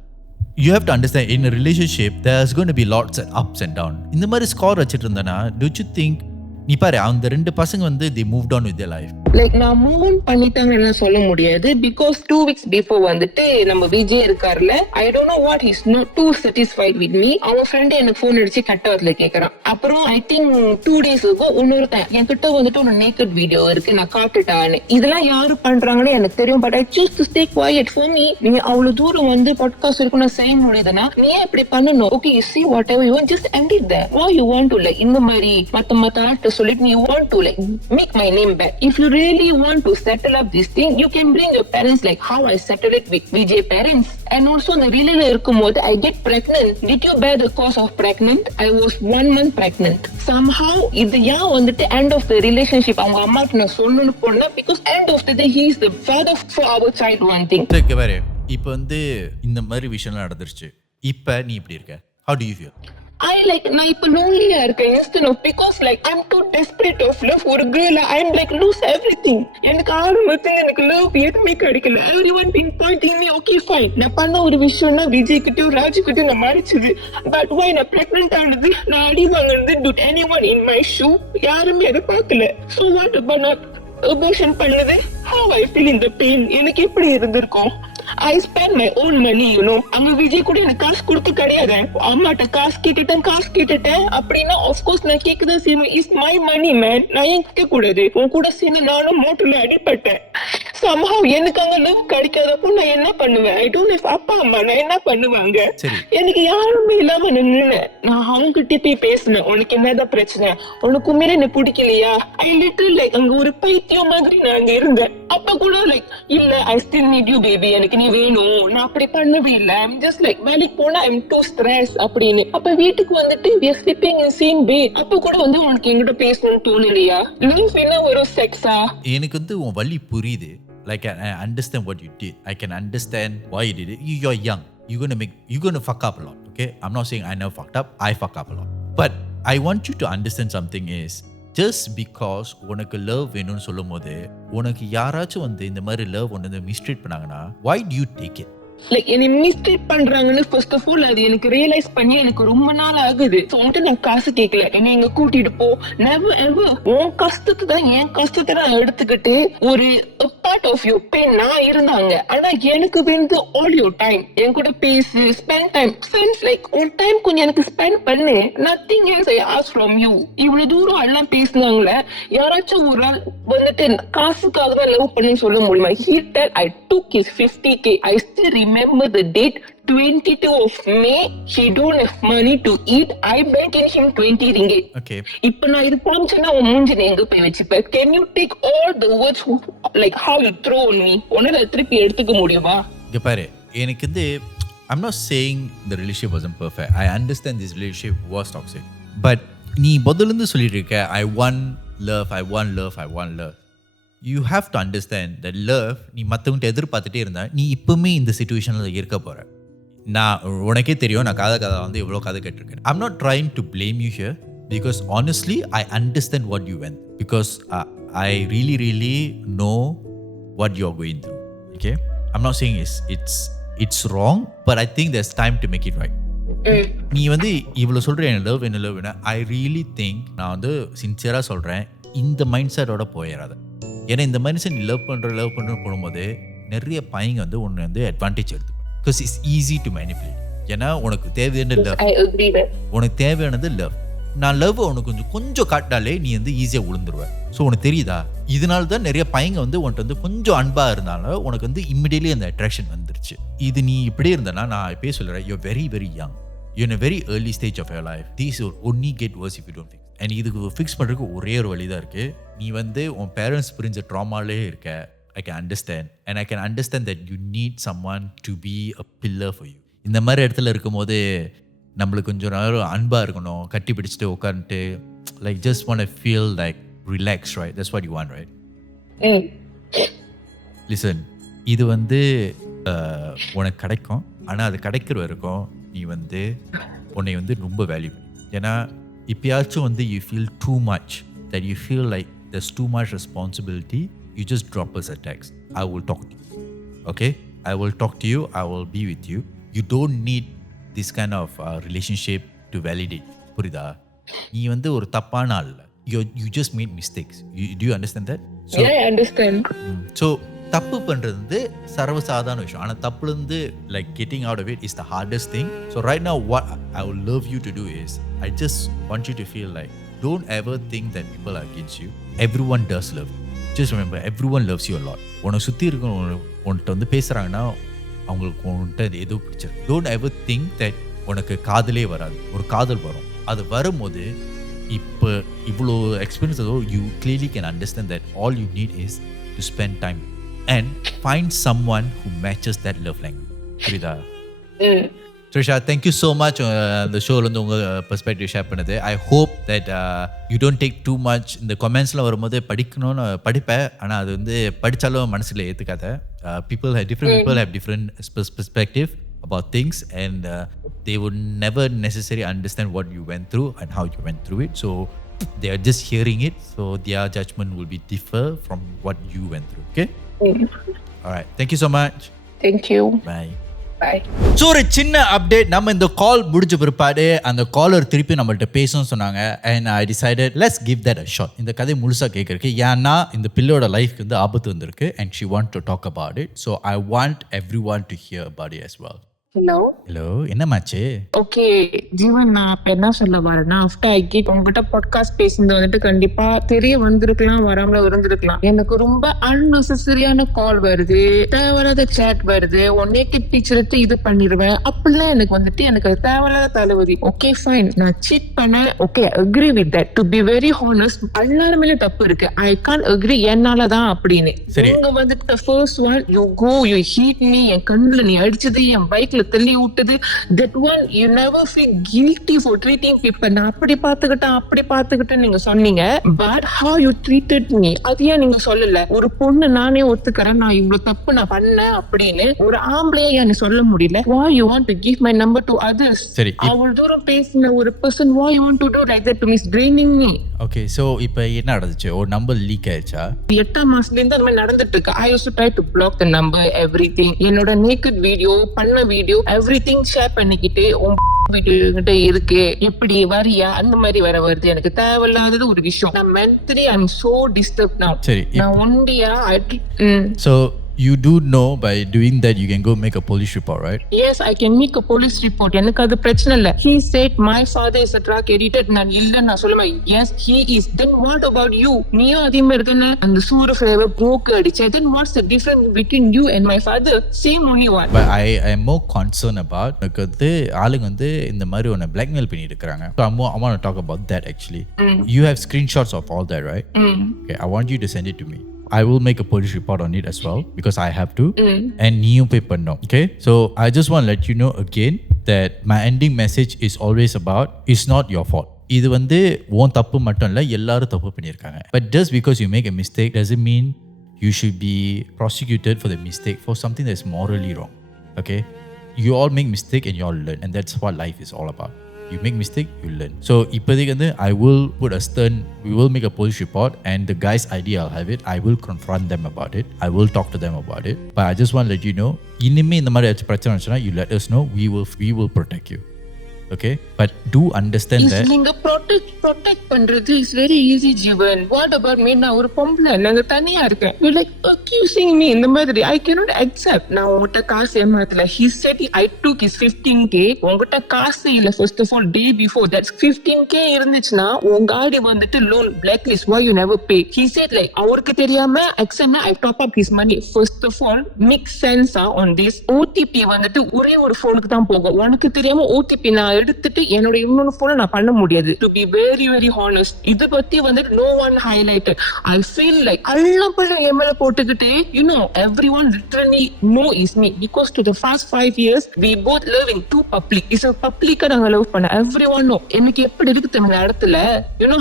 You have to understand, in a relationship there's going to be lots of ups and downs. இந்த மாதிரி ஸ்கோர் வச்சிட்டு இருந்தனா, don't you think நீ பாரு அந்த ரெண்டு பசங்க they moved on with their life. Like நான் மூவ் ஆன் பண்ணிட்டாங்கன்னு சொல்ல முடியாது, because 2 weeks before நம்ம விஜய் இருக்கார்ல, I don't know what he's not too satisfied with me. அவன் ஃப்ரெண்ட் எனக்கு ஃபோன் அடிச்சு கட்டவத்துல கேக்குறான். அப்புறம் I think 2 days ago இன்னொருத்தன் என்கிட்ட ஒரு நேக்கட் வீடியோ இருக்கு, நான் காட்டுட்டான்னு. இதெல்லாம் யாரு பண்றாங்கன்னு எனக்கு தெரியும், but I choose to stay quiet. For me, நீ அவ்வளவு தூரம் பாட்காஸ்ட் இருக்குன்னு செய்ய முடியுதுன்னா நீ அப்படி பண்ணணும். Okay, you see whatever you want, just end it there. Why you want to like இந்த மாதிரி மத்த ஆட்டு சொல்லிட்டு you want to like make my name back? If you really want to settle up this thing, you can bring your parents like how I settled it with Vijay parents. And also the relay இருக்கும்போது I get pregnant. Did you bear the cause of pregnant? I was 1 month pregnant. Somehow இது end of the relationship அவங்க அம்மாக்கு நான் சொல்லணும்னு போனா, because end of the day he is the father for our child. One thing. சரி பாரு, இப்போ இந்த மாதிரி விஷயம்லாம் நடந்துருச்சு, இப்போ நீ இப்படி இருக்க, how do you feel? நான் இப்ப லோன்லியா இருக்கேன், instead of, because like I'm too desperate of love for a girl. I'm like lose everything. எனக்கு ஆரம்பத்துல எனக்கு லவ் எதுவுமே கிடைக்கல. Everyone been pointing me, okay fine, நான் பண்ண ஒரு விஷயம்னா விஜய் கிட்டயும் ராஜு கிட்டயும் நான் மறைச்சது. But why நான் பிரெக்னன்ட் ஆனது, நான் அடி வாங்கினது, did anyone in my shoe? யாருமே அதை பார்க்கல. So what about நான் அபார்ஷன் பண்ணது? How I feel in the pain? எனக்கு எப்படி இருந்திருக்கும்? I spend my own money, you know. அம்மா விஜய் கூட எனக்கு காசு கொடுத்து கிடையாது. அம்மாட்ட காசு கேட்டுட்டேன் அப்படின்னா of course நான் கேட்கதான் செய்வேன். It's my money man. நான் ஏன் கேட்க கூடாது? உன் கூட சேர்ந்து நானும் மோட்டர்ல அடிபட்டேன். somehow எனக்கு அங்க லவ் கிடைக்காதப்போ நான் என்ன பண்ணுவேன்? I don't have அப்பா அம்மா, நான் என்ன பண்ணுவாங்க? எனக்கு யாருமே இல்லாம நின்னு நான் அவங்ககிட்ட போய் பேசினேன், உனக்கு என்னதான் பிரச்சனை, உனக்கு உண்மையில என்ன பிடிக்கலையா? I literally like அங்க ஒரு பைத்தியம் மாதிரி நான் அங்க இருந்தேன். அப்ப கூட லைக் இல்ல I still NEET you baby, எனக்கு நீ வேணும், நான் அப்படி பண்ணவே இல்ல, ஐம் ஜஸ்ட் லைக் வேலைக்கு போனா ஐம் டூ ஸ்ட்ரெஸ் அப்படின்னு. அப்ப வீட்டுக்கு வந்துட்டு we are sleeping in same bed. அப்ப கூட வந்து உனக்கு என்கிட்ட பேசணும்னு தோணலையா? லவ் என்ன ஒரு செக்ஸா? எனக்கு வந்து உன் வலி புரியுது. Like I understand what you did. I can understand why you did it. You're young. You're gonna fuck up a lot. Okay, I'm not saying I never fucked up. I fuck up a lot. But I want you to understand something is just because உனக்கு love வேணும்னு சொல்லும் போது உனக்கு யாராச்சும் வந்து இந்த மாதிரி love ஒன்று வந்து மிஸ்ட்ரீட் பண்ணாங்கன்னா why do you take it? Like என்னை மிஸ்ட்ரீட் பண்றாங்கன்னு ஃபர்ஸ்ட் ஆஃப் ஆல் அது எனக்கு ரியலைஸ் பண்ணி எனக்கு ரொம்ப நாள் ஆகுது. ஸோ வந்துட்டு நான் காசு கேட்கல, என்னை எங்க கூட்டிட்டு போ, நெவர் எவர் உன் கஷ்டத்தை தான் என் கஷ்டத்தை நான் எடுத்துக்கிட்டு ஒரு பார்ட் ஆஃப் யூ பெயின் நான் இருந்தாங்க. ஆனா எனக்கு வந்து ஆல் யோர் டைம் என் கூட பேசு, ஸ்பெண்ட் டைம், ஃப்ரெண்ட்ஸ் லைக் உன் டைம் கொஞ்சம் எனக்கு ஸ்பெண்ட் பண்ணு, nothing else I ask from you. இவ்வளவு தூரம் எல்லாம் பேசினாங்களே, யாராச்சும் ஒரு ஆள் வந்துட்டு காசுக்காக தான் லவ் பண்ணுன்னு சொல்ல முடியுமா? He said I took his 50K. I still remember the date, 22 of May. He don't have money to eat. I begged him 20 ringgit. Okay. இப்ப நான் இது காமிச்சேன்னா உன் மூஞ்சி எங்க போய் வச்சுப்ப? Can you take all the words like how you throw on me? உன்னால திருப்பி எடுத்துக்க முடியுமா? இங்க பாரு, எனக்கு வந்து I'm not saying the relationship wasn't perfect. I understand this relationship was toxic. But நீ முதல்ல சொல்லிட்டு இருக்க I want love, I want love, I want love. You have to understand that love நீ மற்றவங்கிட்ட எதிர்பார்த்துட்டே இருந்தா நீ இப்பவுமே இந்த சிச்சுவேஷனில் இருக்க போற. நான் உனக்கே தெரியும், நான் கதை வந்து எவ்வளோ கதை கேட்டிருக்கேன். I'm not trying to blame you here because honestly I understand what you went because I really know what you're going through. Okay, I'm not saying it's wrong, but I think there's time to make it right. நீ வந்து இவ்வளோ சொல்கிற என்ன love I really think நான் வந்து சின்சியராக சொல்கிறேன், இந்த மைண்ட் செட்டோட போயிடாத. ஏன்னா இந்த மைண்ட் செட் நீ லவ் பண்ணுற போகும்போது நிறைய பையங்க வந்து ஒன்று வந்து அட்வான்டேஜ் எடுத்துக்கும். Because it's easy to manipulate. ஏன்னா உனக்கு தேவையான லவ், உனக்கு தேவையானது லவ். நான் லவ் உனக்கு கொஞ்சம் காட்டினாலே நீ வந்து ஈஸியாக விழுந்துருவேன். ஸோ உனக்கு தெரியுதா, இதனால தான் நிறைய பையங்க வந்து உன்ட்டு வந்து கொஞ்சம் அன்பாக இருந்தாலும் உனக்கு வந்து இம்மிடியட்லி அந்த அட்ராக்ஷன் வந்துருச்சு. இது நீ இப்படியே இருந்தனா நான் இப்பயே சொல்கிறேன், you very very young, you're in a very early stage of your life. These will only get worse if you don't fix. And இதுக்கு ஃபிக்ஸ் பண்ணுறதுக்கு ஒரே ஒரு வழி தான் இருக்குது. நீ வந்து உன் பேரண்ட்ஸ் புரிஞ்ச ட்ராமாலே இருக்க. I can understand and I can understand that you need someone to be a pillar for you. இந்த மாதிரி இடத்துல இருக்கும்போது நம்மளுக்கு கொஞ்சம் நேரம் அன்பாக இருக்கணும், கட்டி பிடிச்சிட்டு உட்காந்துட்டு like just want to feel like relaxed, right? That's what you want, right? Listen, இது வந்து உனக்கு கிடைக்கும். ஆனால் அது கிடைக்கிற வரைக்கும் நீ வந்து உன்னை வந்து ரொம்ப வேல்யூ பண்ணி. ஏன்னா இப்பயாச்சும் வந்து you feel too much, that you feel like there's too much responsibility, you just drop us a text. I will talk to you. Okay? I will talk to you. I will be with you. You don't need this kind of relationship to validate. புரியுதா? நீ வந்து ஒரு தப்பான ஆள் இல்லை. You just made mistakes. Do you understand that? So, yeah, I understand. So தப்பு பண்ணுறது வந்து சர்வசாதாரண விஷயம். ஆனால் தப்புலேருந்து like getting out of it is the hardest thing. So right now what I would love you to do is I just want you to feel like don't ever think that people are against you. Everyone does love you. Just remember, everyone loves you a lot. உனக்கு சுற்றி இருக்க உன்கிட்ட வந்து பேசுகிறாங்கன்னா அவங்களுக்கு உன்கிட்ட ஏதோ பிடிச்சிருக்கு. Don't ever think that உனக்கு காதலே வராது. ஒரு காதல் வரும். அது வரும்போது இப்போ இவ்வளோ எக்ஸ்பீரியன்ஸ் அதோ you clearly can understand that all you need is to spend time and find someone who matches that love language. புரியுதா? Trisha, thank you so much the show வந்து உங்க பெர்ஸ்பெக்டிவ் ஷேர் பண்ணது. I hope that you don't take too much. இந்த கமெண்ட்ஸ்லாம் வரும்போது படிக்கணும்னு படிப்பேன், ஆனால் அது வந்து படித்தாலும் மனசில் ஏற்றுக்காத. People have different perspective about things and they would never necessarily understand what you went through and how you went through it. So they are just hearing it, so their judgment will be differ from what you went through. Okay? All right. Thank you so much. Thank you. Bye. Bye. So ஒரு சின்ன update, நம்ம இந்த கால் முடிஞ்ச பிற்பாடு அந்த collar திருப்பி நம்மள்ட்ட பேசணும்னு சொன்னாங்க. And I decided let's give that a shot. இந்த கதை முழுசாக கேட்குறதுக்கு, ஏன்னா இந்த பிள்ளையோட லைஃப்க்கு வந்து ஆபத்து வந்திருக்கு and she want to talk about it. So I want every one to hear about it as well. Hello hello என்னமாச்சு? ஓகே ஜீவன், நான் இப்ப என்ன சொல்ல வரேன்னா, ஆஃப்டர் ஐ கெட் உங்ககிட்ட பாட்காஸ்ட் பேசுனது வந்துட்டு கண்டிப்பா தெரிய வந்திருக்கலாம், வராமல இருந்திருக்கலாம். எனக்கு ரொம்ப அன்னெசரியான கால் வருது, தேவையில்லாத சேட் வருது, ஒன்னே கிட் பிக்சர் எடுத்து இது பண்ணிடுவேன் அப்படிலாம் எனக்கு வந்துட்டு எனக்கு அது தேவையில்லாத தலைவலி. ஓகே ஃபைன், நான் சீட் பண்ண okay agree with that. To be very honest, எல்லாருமே தப்பு இருக்கு. ஐ கான்ட் அக்ரி என்னாலதான் அப்படின்னு. சரி. நீங்க வந்துட்டு first one you go you hit me, என் கண்ணுல நீ அடிச்சது, என் பைக்ல தள்ளி விட்டது, that one you never feel guilty for treating people. நான் அப்படி பாத்துக்கிட்டேன் நீங்க சொன்னீங்க. But how you treated me, அது ஏன் நீங்க சொல்லல? ஒரு பொண்ணு நானே ஒத்துக்கிறேன், நான் இவ்வளவு தப்பு நான் பண்ணேன் அப்படின்னு ஒரு ஆம்பளையே ஏன் சொல்ல முடியல? Why you want to give my number to others? சரி. அவ்வளவு தூரம் பேசின ஒரு person, why you want to do like that to me? It's draining me. Okay, so இப்போ என்ன நடந்துச்சு? ஒரு நம்பர் லீக் ஆயிடுச்சா? 8ஆம் மாசத்துல இருந்து அந்த மாதிரி நடந்துட்டு இருக்கு. I used to try to block the number, everything. என்னோட naked வீடியோ, பண்ண வீடியோ, everything ஷேர் பண்ணிக்கிட்டு உன் வீடியோ கிட்ட இருக்கு, எப்படி வரியா அந்த மாதிரி வருது. எனக்கு தேவையில்லாதது ஒரு விஷயம். நான் mentally I'm so disturbed now. சரி. நான் ஒண்டியா so you do know by doing that you can go make a police report, right? Yes, I can make a police report. எனக்கு அது பிரச்சனை இல்ல. He said my father is a drug addict. நான் இல்ல நான் சொல்லுவேன். Yes, he is. Then what about you? நீயும் அதே மாதிரி தானே அந்த சூர ஃபேவர் broke அடிச்ச. Then what's the difference between you and my father? Same only one. But I am more concerned about எனக்கு வந்து ஆளுங்க வந்து இந்த மாதிரி ஒன்று blackmail பண்ணி இருக்காங்க. So I want to talk about that actually. You have screenshots of all that, right? Okay, I want you to send it to me. I will make a police report on it as well because I have to. And நீயும் pay பண்ணணும். Okay, so I just want to let you know again that my ending message is always about it's not your fault. இது வந்து உன் தப்பு மட்டும் இல்லை, எல்லாரும் தப்பு பண்ணியிருக்காங்க. But just because you make a mistake doesn't mean you should be prosecuted for the mistake for something that's morally wrong. Okay, you all make mistake and you all learn, and that's what life is all about. You make mistake, you learn. So இப்போதைக்கு வந்து I will put a stern, we will make a police report and the guy's ID I'll have it. I will confront them about it. I will talk to them about it. But I just want to let you know, இனிமே இந்த மாதிரி பிரச்சனை வந்துச்சுன்னா you let us know. We will protect you. Okay, but do understand that நீங்க protect பண்றது is very easy Jeevan. What about me? நான் ஒரு பொம்பளை, நாங்க தனியா இருக்கேன். You like accusing me இந்த மாதிரி. I cannot accept. நான் உங்ககிட்ட காசு ஏமாத்தல. He said I took his 15k. உங்ககிட்ட காசு இல்ல. First of all, day before that's 15k இருந்துச்சுன்னா உங்க ஆடி வந்துட்டு loan blacklist. Why you never pay? He said like அவருக்கு தெரியாம accept I top up his money. First of all, make sense on this. OTP வந்துட்டு ஒரே ஒரு போனுக்கு தான் போகும். உனக்கு தெரியாம OTP நான் எடுத்துட்டு என்னோட இன்னொரு போனை நான் பண்ண முடியாது. To be very very honest, இத பத்தி வந்துட்டு no one highlighted. I feel like அல்லப்பட எம்எல்ஏ போட்டுக்கிட்டு everyone literally know is me because to the past 5 years we both living too public. Is a public நாங்க லவ் பண்ண everyone know. எனக்கு எப்படி இருக்கு தமிழ் இடத்துல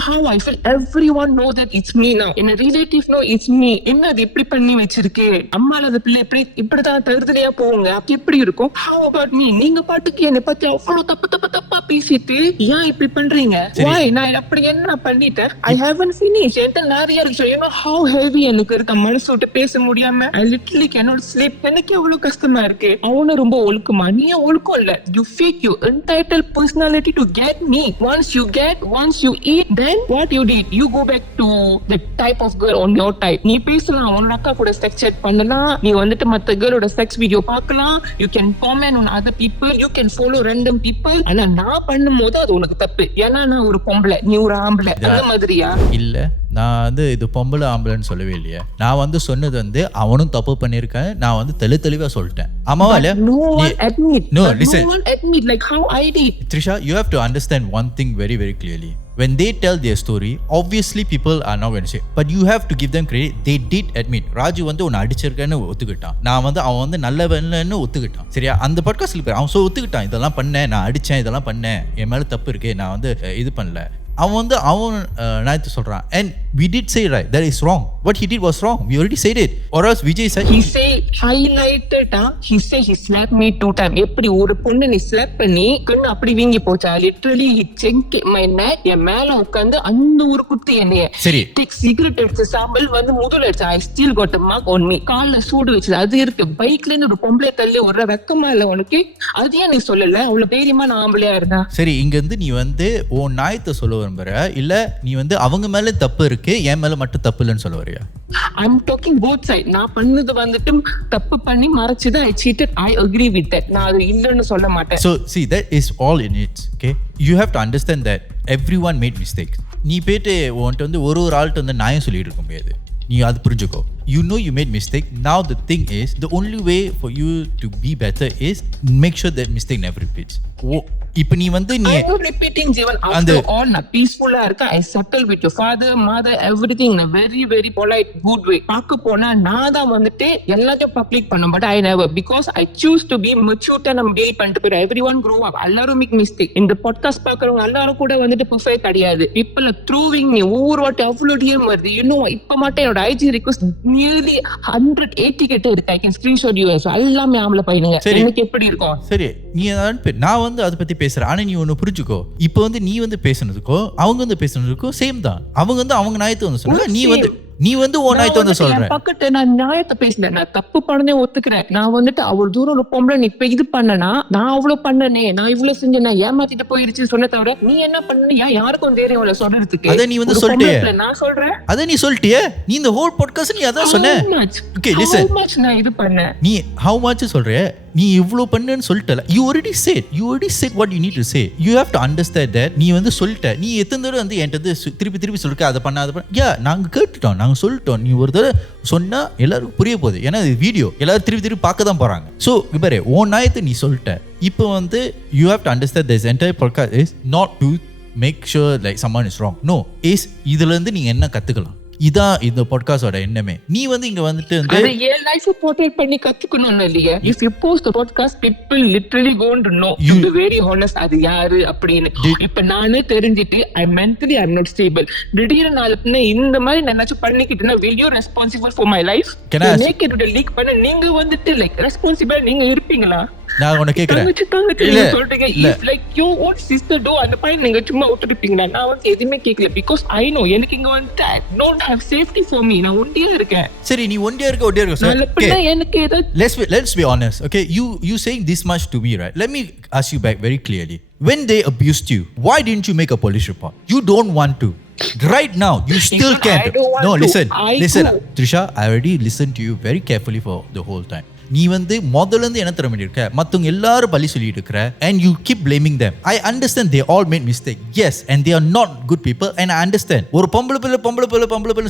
how I feel. Everyone know that it's me now. என்ன relative know it's me. என்ன அது இப்படி பண்ணி வச்சிருக்கு, அம்மால அந்த பிள்ளை இப்படிதான் தருதலையா போவாங்க, அப்படி எப்படி இருக்கும்? How about me? நீங்க பாட்டுக்கு என்னை பத்தி அவ்வளவு தப்பா பேசிட்டு ஏன் இப்படி பண்றீங்க? Why? நான் அப்படி என்ன பண்ணிட்டேன்? I haven't finished. என்கிட்ட நிறைய இருக்கு. How heavy எனக்கு இருக்க, மனசு விட்டு பேச முடியாம I literally cannot sleep. எனக்கு எவ்வளவு கஷ்டமா இருக்கு. அவனும் ரொம்ப ஒழுக்கமா, நீ ஒழுக்கம் இல்ல. You fake your entitled personality to get me. Once you eat, then what you did? You go back to the type of girl on your type. நீ பேசலாம், உன்னோட அக்கா கூட sex chat பண்ணலாம், நீ வந்துட்டு மத்த girlோட sex video பார்க்கலாம், you can comment on other people, you can follow random people. ஆனா நான் பண்ணும்போது அது உனக்கு தப்பு. ஏன்னா நான் ஒரு பொம்பளை, நீ ஒரு ஆம்பளை, அந்த மாதிரியா? இல்ல, நான் வந்து இது பொம்பளை ஆம்பளைன்னு சொல்லவே இல்லையே. நான் வந்து சொன்னது வந்து அவனும் தப்பு பண்ணியிருக்கேன், நான் வந்து தெளிவா சொல்லிட்டேன். ஆமாவா இல்ல? No one admit. No, listen. No one admit like how I did. Trisha, you have to understand one thing very very clearly. When they tell their story, obviously people are not going to say, but you have to give them credit. They did admit. Raju வந்து உன்னை அடிச்சிருக்கேன்னு ஒத்துக்கிட்டான். நான் வந்து அவன் வந்து நல்லவன்னு ஒத்துக்கிட்டான். சரியா? அந்த பாட்காஸ்ட்ல போய் அவன் ஒத்துக்கிட்டான். இதெல்லாம் பண்ணேன், நான் அடிச்சேன், இதெல்லாம் பண்ணேன், என் மேல தப்பு இருக்கு, நான் வந்து இது பண்ணல. அவன் வந்து அவன் நான் சொல்றான். And we did say right, that is wrong. What he did was wrong. We already said it. Or else Vijay said he say highlighted. He say he slapped me 2 times. எப்படி ஒரு பொண்ணு நீ ஸ்லாப் பண்ணி கண்ணு அப்படி வீங்கி போச்சா? Literally he checked my neck. என் மேல உட்கார்ந்து அந்த ஒரு குத்து என்னைய. சரி. டேக் சிகரெட் எடுத்து சாம்பல் வந்து முதல்ல அடிச்சா. I still got a mark on me. கால்ல சூடு வச்சது அது இருக்கு. பைக்ல ஒரு பொம்பளை தள்ளி ஒரு வெக்கமா இல்ல உனக்கு? அது ஏன் நீ சொல்லல? அவ்வளவு தைரியமா நான் ஆம்பளையா இருந்தா? சரி, இங்க இருந்து நீ வந்து உன் நாயத்தை சொல்ல விரும்புற, இல்ல நீ வந்து அவங்க மேல தப்பு இருக்கு, என் மேல மட்டும் தப்பு இல்லைன்னு சொல்ல வரையா? சொல்றியா? I'm talking both side. நான் பண்ணது வந்துட்டு தப்பு பண்ணி மறைச்சது I cheated. I agree with that. நான் அது இல்லைன்னு சொல்ல மாட்டேன். So see, that is all in it. Okay, you have to understand that everyone made mistakes. நீ போயிட்டு உன்கிட்ட வந்து ஒரு ஆள்கிட்ட வந்து நியாயம் சொல்லிட்டு இருக்க முடியாது. நீ அது புரிஞ்சுக்கோ. You know you made mistake. Now the thing is, the only way for you to be better is make sure that mistake never repeats. இப்போ நீ வந்து நீ I'm not repeating Jeevan. After all, நான் peaceful-ஆ இருக்கேன். I settle with your father, mother, everything in a very very polite good way. பார்க்க போனா நான் தான் வந்துட்டு எல்லாத்தையும் பப்ளிக் பண்ண but I never, because I choose to be mature and I'm deal பண்ணிட்டு போயிடும். Everyone grow up. எல்லாரும் make mistake. இந்த podcast பார்க்கறவங்க எல்லாரும் கூட வந்துட்டு perfect கிடையாது. People are throwing me ஒவ்வொரு வாட்டி அவ்வளோ DM வருது. You know, இப்போ மட்டும் என்னோட IG request nearly 180 கிட்ட இருக்கு. I can screenshot you. எல்லாமே ஆம்பளை பையனுங்க. எனக்கு எப்படி இருக்கும்? சரி, நீ நான் வந்து அதை பத்தி பேசுறேன். ஆனா நீ ஒண்ணு புரிஞ்சுக்கோ. இப்போ வந்து நீ வந்து பேசுனதுக்கோ அவங்க வந்து பேசுனதுக்கோ சேம் தான். அவங்க வந்து அவங்க நியாயத்தை வந்து சொல்றாங்க, நீ வந்து உன் நியாயத்தை வந்து சொல்ற. பக்கத்து நான் நியாயத்தை பேசல, நான் தப்பு பண்ணனே ஒத்துக்கிறேன். நான் வந்துட்டு அவ்வளவு தூரம் ஒரு பொம்பளை நீ இப்ப இது பண்ணனா நான் அவ்வளவு பண்ணனே, நான் இவ்வளவு செஞ்சேன், நான் ஏமாத்திட்டு போயிருச்சு சொன்ன தவிர நீ என்ன பண்ண யாருக்கும் தெரியும் அவளை சொல்றதுக்கு. அதை நீ வந்து சொல்லிட்டியே. நான் சொல்றேன் அதை நீ சொல்லிட்டியே. நீ இந்த ஹோல் பாட்காஸ்ட் நீ அதான் சொன்ன. Okay, listen. How much நான் இது பண்ணேன்? நீ how much சொல்ற? நீ இவ்ளோ பண்ணேன்னு சொல்லிட்டல. You already said what you need to say. You have to understand that. நீ வந்து சொல்லிட்ட. நீ எத்தனை தடவை வந்து என்கிட்ட திருப்பி சொல்லிருக்க அதை பண்ண. நாங்க கேட்டுட்டோம், நாங்க சொல்லிட்டோம். நீ ஒரு தடவை சொன்னா எல்லாருக்கும் புரிய போகுது. ஏன்னா இது வீடியோ, எல்லாரும் திருப்பி பார்க்க தான் போறாங்க. ஸோ பாரு, உன் நியாயத்தை நீ சொல்லிட்ட. இப்போ வந்து you have to understand this entire podcast is not to make sure like someone is wrong. No, is இதுல இருந்து நீங்க என்ன கத்துக்கலாம். இதான் இந்த பாட்காஸ்டோட எண்ணமே. நீ வந்து இங்க வந்துட்டு அது ஏ லைஃப் போர்ட்ரேட் பண்ணி கத்துக்கணும் இல்லையா? If you post the podcast, people literally going to know. To be very honest, அது யாரு அப்படின்னு. இப்ப நானே தெரிஞ்சிட்டு I'm not stable. திடீர்னு நாளை பின்ன இந்த மாதிரி நான் ஏதாச்சும் பண்ணிக்கிட்டேன்னா will you responsible for my life? Make it leak பண்ண நீங்க வந்துட்டு like responsible நீங்க இருப்பீங்களா? நான் உன்னை கேக்குறேன். சொல்றீங்க like your own sister do அந்த பையன் நீங்க சும்மா விட்டுருப்பீங்களா? நான் வந்து எதுவுமே கேட்கல because I know எனக்கு இங்க வந்து don't have safety for me. நான் ஒண்டியா இருக்கேன். சரி, நீ ஒண்டியா இருக்க சார். எனக்கு ஏதோ let's be honest. Okay, you saying this much to me, right? Let me ask you back very clearly. When they abused you, why didn't you make a police report? You don't want to. Right now you still can't. No, listen Trisha, I already listened to you very carefully for the whole time. நீ வந்து முதல்ல இருந்து என்ன தர வேண்டி இருக்க, மத்தவங்க எல்லாரும் பழி சொல்லிட்டு இருக்கற, and you keep blaming them. I understand they all made mistake, yes, and they are not good people, and I understand. ஒரு பொம்பளை பிள்ளை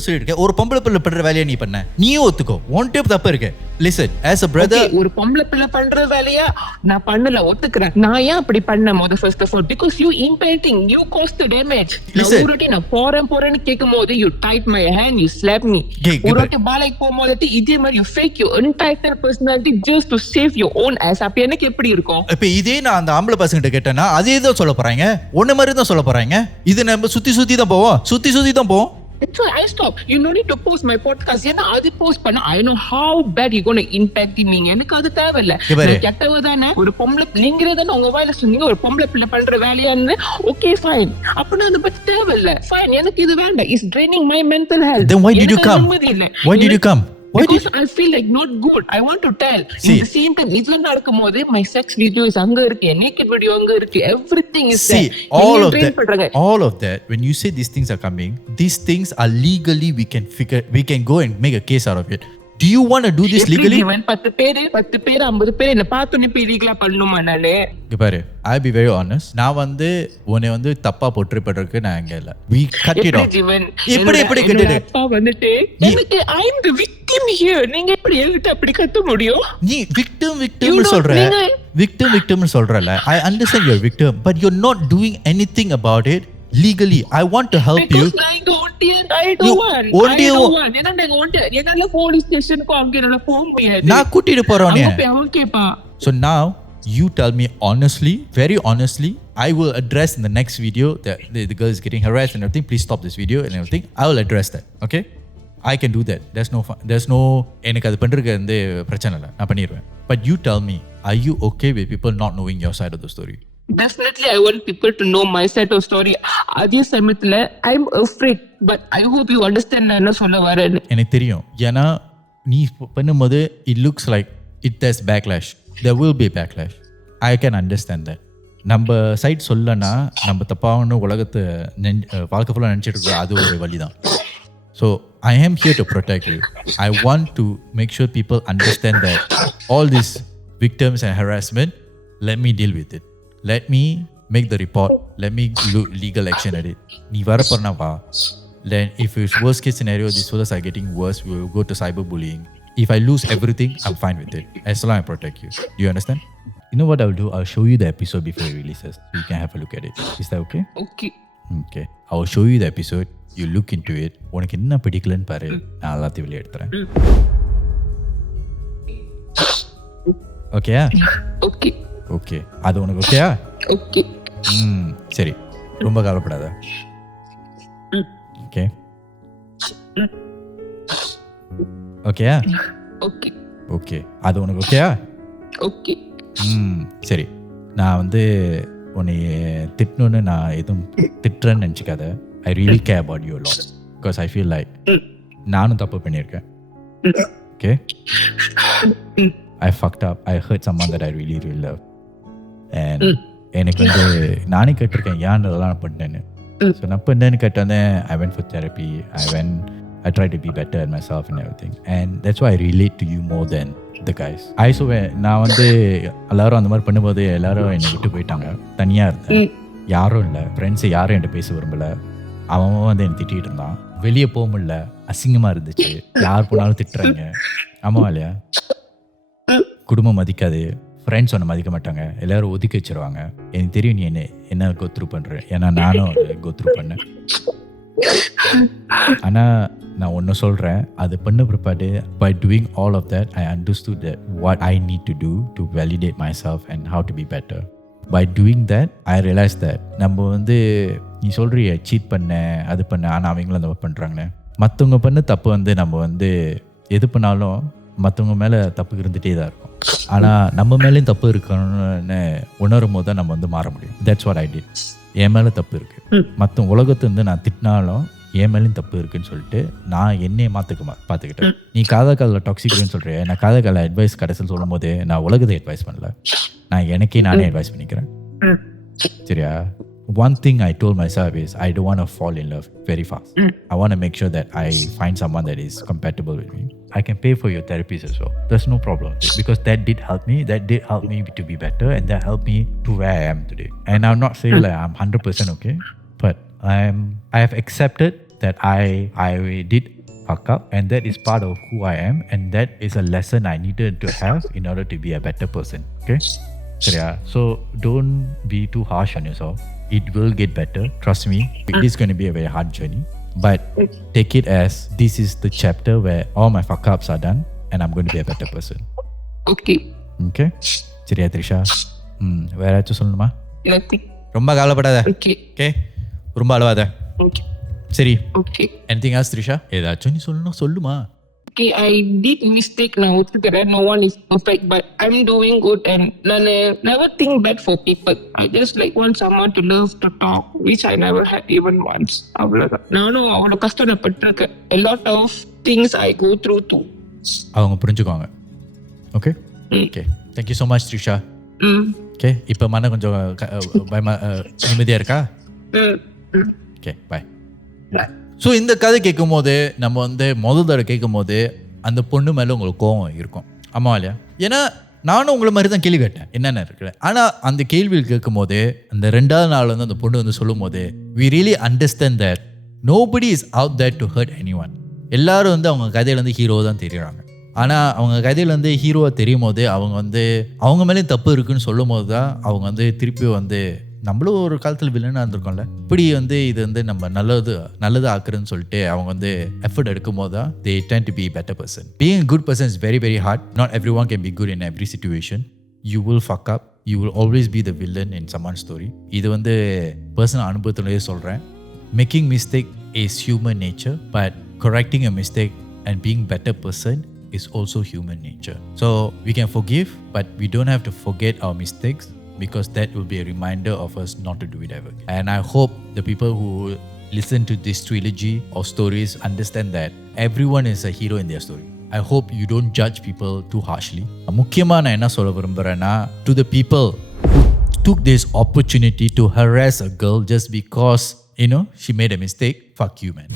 சொல்லிட்டு இருக்க, ஒரு பொம்பளை பிள்ளை பண்ற வேலையை நீ பண்ண, நீயும் ஒத்துக்கோ. ஒன்டே தப்பு இருக்கு. Listen, as a brother, ஒரு பொம்பளை பிள்ளை பண்ற வேலையா நான் பண்ணல, ஒத்துக்கிறேன். நான் ஏன் அப்படி பண்ண போது first of all because you impacting, you caused the damage. நான் போறேன்னு கேக்கும்போது you tied my hand, you slapped me. ஒரு வாட்டி பாலைக்கு போகும்போது இதே மாதிரி you fake your entire personality just to save your own ass. அப்ப எனக்கு எப்படி இருக்கும்? இப்ப இதே நான் அந்த ஆம்பளை பசங்கிட்ட கேட்டேன்னா அதே தான் சொல்ல போறாங்க, ஒண்ணு மாதிரி தான் சொல்ல போறாங்க. இது நம்ம சுத்தி தான் போவோம். That's why I stop. You no need to post my podcast. ஏன்னா அது போஸ்ட் பண்ண I know how bad you going to impact me. எனக்கு அது தேவையில்ல. கெட்டவ தானே, ஒரு பொம்பளை நீங்களே தானே உங்க வாயில சொன்னீங்க ஒரு பொம்பளை பிள்ளை பண்ற வேலையான்னு. ஓகே ஃபைன், அப்படின்னா அதை பத்தி தேவையில்ல. ஃபைன், எனக்கு இது வேண்டாம். It's draining my mental health. Then why did you come? Because I feel like not good. I want to tell. In the same time, இதெல்லாம் நடக்கும்போது my sex videos அங்க இருக்கு, naked video அங்க இருக்கு, everything is there. All of that, when you say these things are coming, these things are legally we can go and make a case out of it. Do you want to do this legally? 10 பேர் 50 பேர் என்ன பார்த்தோன்னே போய் லீகலா பண்ணணுமா? நானே பாரு, I'll be very honest. நான் வந்து உன்னை வந்து தப்பா போர்ட்ரே பண்றதுக்கு நான் அங்க இல்ல. We cut it off. எப்படி கட்டிடு? அப்பா வந்துட்டு எனக்கு I am the victim here. நீங்க எப்படி என்கிட்ட அப்படி கத்த முடியும்? நீ victim சொல்றல. I understand you're a victim, but you're not doing anything about it legally. I want to help you. I don't want. என்னால police station க்கு அங்க என்னால போக முடியாது. நான் கூட்டிட்டு போறேன். அவன் கேப்பா. So now you tell me honestly, very honestly, I will address in the next video that the girl is getting harassed and everything. Please stop this video and everything. I will address that. Okay, I can do that. There's no எனக்கு அது பண்றதுக்கு வந்து பிரச்சனை இல்லை, நான் பண்ணிடுவேன். But you tell me, are you okay with people not knowing your side of the story? Definitely I want people to know my side of story. அதே சமயத்துல I'm afraid, but I hope you understand நான் என்ன சொல்ல வரேன்னு. எனக்கு தெரியும், ஏன்னா நீ பண்ணும்போது it looks like there's backlash. There will be backlash. I can understand that. நம்ம சைட் சொல்லனா நம்ம தப்பான உலகத்தை வாழ்க்கை ஃபுல்லாக நினச்சிட்டு இருக்கோம், அது ஒரு வழி தான். So I am here to protect you. I want to make sure people understand that all these victims and harassment, let me deal with it. Let me make the report. Let me do legal action at it. நீ வரப்போறனா வா. Then if it's worst case scenario, these fellas are getting worse, we will go to cyberbullying. If I lose everything, I'm fine with it. As long as I protect you. Do you understand? You know what I'll do? I'll show you the episode before it releases. So you can have a look at it. Is that okay? Okay. Okay. I'll show you the episode. You look into it. உனக்கு என்ன பிடிக்கலன்னு பாரு. நான் எல்லாத்தையும் வெளியே எடுத்துறேன். ஓகேயா? Okay. Okay. அது உனக்கு ஓகேயா? Okay. சரி. ரொம்ப கவலைப்படாத. ஓகே. ஓகேயா? Okay. ஓகே. அது உனக்கு ஓகேயா? Okay. சரி. நான் வந்து உன்னை திட்டணும்னு நான் எதுவும் திட்டுறேன்னு நினச்சிக்காத. I really care about you a lot because I feel like நானும் தப்பு பண்ணியிருக்கேன். Okay? I fucked up. I hurt someone that I really, really love. And எனக்கு வந்து நானே கேட்டிருக்கேன் ஏன் அதெல்லாம் நான் பண்ணேன்னு. ஸோ நான் பண்ணேன்னு கேட்டோன்னே I went for therapy. I tried to be better at myself and everything. And that's why I relate to you more than the guys. நான் வந்து எல்லாரும் அந்த மாதிரி பண்ணும்போது எல்லாரும் என்னை விட்டு போயிட்டாங்க. தனியாக இருந்தேன். யாரும் இல்லை. ஃப்ரெண்ட்ஸு யாரும் என்கிட்ட பேச விரும்பலை. அவன் வந்து என்னை திட்டிகிட்டு இருந்தான். வெளியே போக முடியல. அசிங்கமாக இருந்துச்சு. யார் போனாலும் திட்டுறாங்க. ஆமாவா இல்லையா? குடும்பம் மதிக்காது. ஃப்ரெண்ட்ஸ் ஒன்று மதிக்க மாட்டாங்க. எல்லோரும் ஒதுக்கி வச்சிருவாங்க. எனக்கு தெரியும் நீ என்ன கோத்ரூ பண்ணுற. ஏன்னா நானும் அது கோத்ரூ பண்ணேன். ஆனால் நான் ஒன்று சொல்கிறேன். அது பண்ண பிற்பாடு by doing all of that I understood that what I need to do to validate myself and how to be better. By doing that I realized that நம்ம வந்து நீ சொல்கிறிய சீட் பண்ண அது பண்ண ஆனால் அவங்களும் அந்த பண்ணுறாங்கன்னு. மற்றவங்க பண்ண தப்பு வந்து நம்ம வந்து எது பண்ணாலும் மற்றவங்க மேலே தப்பு இருந்துகிட்டே தான் இருக்கும். ஆனால் நம்ம மேலேயும் தப்பு இருக்கணும்னு உணரும் போது தான் நம்ம வந்து மாற முடியும். That's what I did. என் மேலே தப்பு இருக்குது. மற்ற உலகத்தை வந்து நான் திட்டினாலும் என் மேலேயும் தப்பு இருக்குன்னு சொல்லிட்டு நான் என்னையை பார்த்துக்கிட்டேன். நீ காதல் டாக்ஸிக்னு சொல்கிறிய. நான் காதல் அட்வைஸ் கடைசியில் சொல்லும் போது நான் உலகத்தை அட்வைஸ் பண்ணல. நான் எனக்கே நானே அட்வைஸ் பண்ணிக்கிறேன். சரியா? One thing I told myself is I don't want to fall in love very fast. I want to make sure that I find someone that is compatible with me. I can pay for your therapies as well. There's no problem because that did help me. That did help me to be better and that helped me to where I am today. And I'm not saying like I'm 100% okay, but I have accepted that I did fuck up and that is part of who I am and that is a lesson I needed to have in order to be a better person. Okay? So don't be too harsh on yourself. It will get better. Trust me. It is going to be a very hard journey. But take it as this is the chapter where all my fuck ups are done and I'm going to be a better person. Okay. Okay? சரியா த்ரிஷா? வேற ஏதாச்சும் சொல்லணுமா? Nothing. ரொம்ப கவலைப்படாத. Okay. Okay? ரொம்ப அழுவாத. Okay. சரி. Okay. Anything else Trisha? ஏதாச்சும் நீ சொல்லணும் சொல்லுமா? Okay, I did mistake now. No one is perfect, but I'm doing good and I never think bad for people. I just like want someone to love, to talk, which I never had even once. நானும் அவ்வளோ கஷ்டப்பட்டிருக்கேன். A lot of things I go through too. அவங்க புரிஞ்சுக்குவாங்க. Okay? Okay. Thank you so much Trisha. Okay, இப்போ மன கொஞ்சம் நிம்மதியாக இருக்கா? Okay, பாய். So இந்த கதை கேட்கும் போது நம்ம வந்து முதல் தடவை கேட்கும் போது அந்த பொண்ணு மேலே உங்களுக்கு கோவம் இருக்கும். ஆமாம் இல்லையா? ஏன்னா நானும் உங்களை மாதிரி தான் கேள்வி கேட்டேன் என்னென்ன இருக்குது. ஆனால் அந்த கேள்வியில் கேட்கும் போது அந்த 2வது நாள் வந்து அந்த பொண்ணு வந்து சொல்லும் போது we really understand that nobody is out there to hurt anyone. எல்லாரும் வந்து அவங்க கதையில் வந்து ஹீரோ தான் தெரியுறாங்க. ஆனால் அவங்க கதையில் வந்து ஹீரோவாக தெரியும் போது அவங்க வந்து அவங்க மேலேயும் தப்பு இருக்குன்னு சொல்லும் போது தான் அவங்க வந்து திருப்பி வந்து நம்மளும் ஒரு காலத்தில் வில்லனாக இருந்திருக்கோம்ல, இப்படி வந்து இது வந்து நம்ம நல்லது ஆக்குறதுன்னு சொல்லிட்டு அவங்க வந்து எஃபர்ட் எடுக்கும் போது தான் they tend to be a better person. Being a good person is very very hard. Not everyone can be good in every situation. You will fuck up. You will always be the villain in someone's story. இது வந்து personal அனுபவத்திலேயே சொல்கிறேன். Making mistake is human nature, but correcting a mistake and being better person is also human nature. So we can forgive, but we don't have to forget our mistakes, because that will be a reminder of us not to do it ever again. And I hope the people who listen to this trilogy of stories understand that everyone is a hero in their story. I hope you don't judge people too harshly. முக்கியமா நான் என்ன சொல்ல விரும்புறேன்னா, to the people who took this opportunity to harass a girl just because, she made a mistake, fuck you man.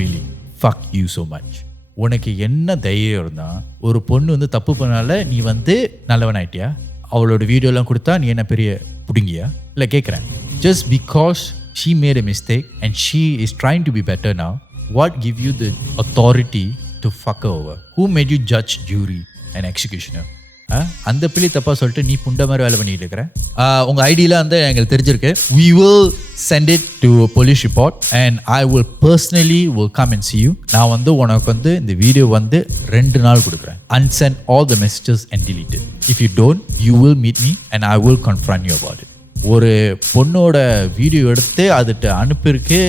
Really. Fuck you so much. உனக்கு என்ன தைரியம் இருந்தா ஒரு பொண்ணு வந்து தப்பு பண்ணால நீ வந்து நல்லவன் ஆயிட்டியா? அவளோட வீடியோலாம் கொடுத்தா நீ என்ன பெரிய புடுங்கியா? இல்லை கேட்குறேன். Just because she made a mistake and she is trying to be better now, what give you the authority to fuck her over? Who made you judge, jury and executioner? அந்த பிள்ளை தப்பா சொல்லிட்டு நீ புண்ட மாதிரி வேலை பண்ணிட்டு இருக்கிற. உங்க ஐடியில வந்து எங்களுக்கு தெரிஞ்சிருக்கு. We will send it to a police report and I will personally will come and see you. நான் வந்து உனக்கு வந்து இந்த வீடியோ வந்து 2 நாள் கொடுக்குறேன். Unsend all the messages and delete it. If you don't, you will meet me and I will confront you about it. ஒரு பொண்ணோட வீடியோ எடுத்து அதுட்டு அனுப்பிருக்கு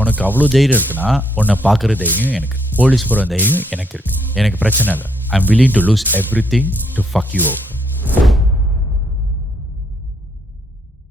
உனக்கு அவ்வளோ தைரியம் இருக்குன்னா உன்னை பார்க்குற தைரியம் எனக்கு, போலீஸ் போகிற தைரியம் எனக்கு இருக்குது. எனக்கு பிரச்சனை இல்லை. I'm willing to lose everything to fuck you over.